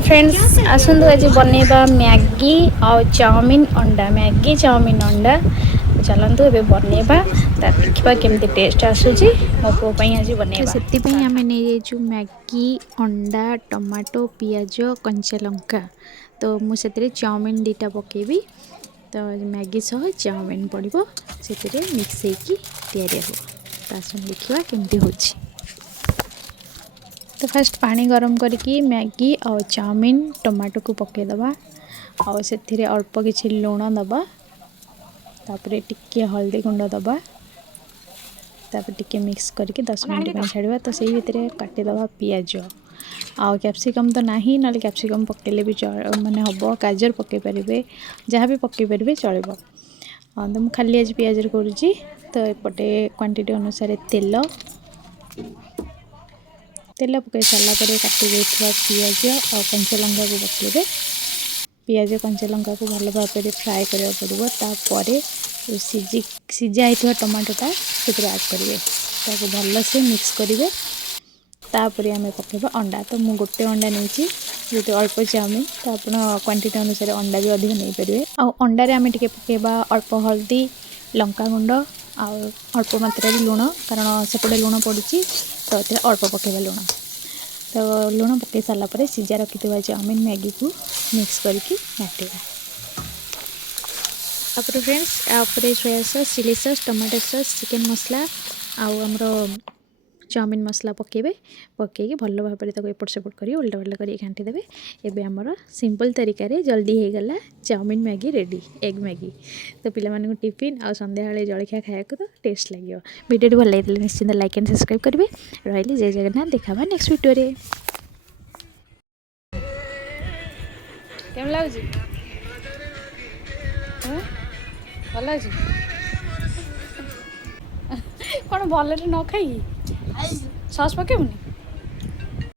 तो फ्रेंड्स आसतु आज बनैबा मैगी और चाउमिन अंडा मैगी चाउमिन अंडा चलतु ए बनैबा देखा केमती टेस्ट आसूँ मो पो आज बनैबा से आम नहीं मैगी अंडा टमाटो पियाज कंचा लंका तो मुझे चाउमिन दीटा पकेबी तो मैगी सह चाउमिन पड़ो से मिक्स तैयारी हो देखा केमती हो। तो फर्स्ट पानी गरम करके मैगी और चाउमिन टमाटो को पकईदबा और से अल्प किसी लुण दबा तापर टिके हल्दी गुंड दबा तापर टिके मिक्स करके 10 मिनट छाड़ा तो से भितर काटिदबा पियाज आउ कैप्सिकम तो नहीं ना कैप्सिकम पकेले भी माने हम गाजर पकई पारे जहाँ भी पकई पारे चलो। तो मुझे खाली आज पियाज करुँची तो एपटे क्वांटिटी अनुसार तेल तेल पकई सारापर काटी पियाज और कंचा लंका को पकेबे पियाज कंचा लंका को भल भाव फ्राए करा पड़ो तापर सीझा टमाटोटा से ऐड करेंगे ताको भल से मिक्स करेंगे तापर आम पकेबा अंडा तो मुझे गोटे अंडा नहीं जो अल्प चाउमिन तो आप क्वांटिटी अनुसार अंडा भी अधिक नहीं पारे अंडारे आम टे पकेबा अल्प हल्दी लंका गुंड अल्प मात्रा लुण कारण सेपटे लुण पड़ी तो ये अल्प पकेबा लुण तो लुण पकई सारापर सीझा रखि चाउमिन मैगी को मिक्स करके घाटा तापर फ्रेंड्स यापर soya sauce chilli sauce tomato sauce chicken masala आमर चाउमिन मसला पकेबे पकईकि भल भाव एपट सेपट कर उल्टा उल्टा कर घाटी देवे एबे आमर सिंपल तरीका जल्दी हो गला chow mein Maggi ready egg Maggi तो पिला टिफिन आ संध्या जलखिया खाया तो टेस्ट लगे वीडियो भल लगे निश्चिंत लाइक एंड सब्सक्राइब करेंगे रही जय जगन्नाथ देखा नेक्स्ट वीडियो केम लगुच भल कौन भल न खाई सस पकेबुनि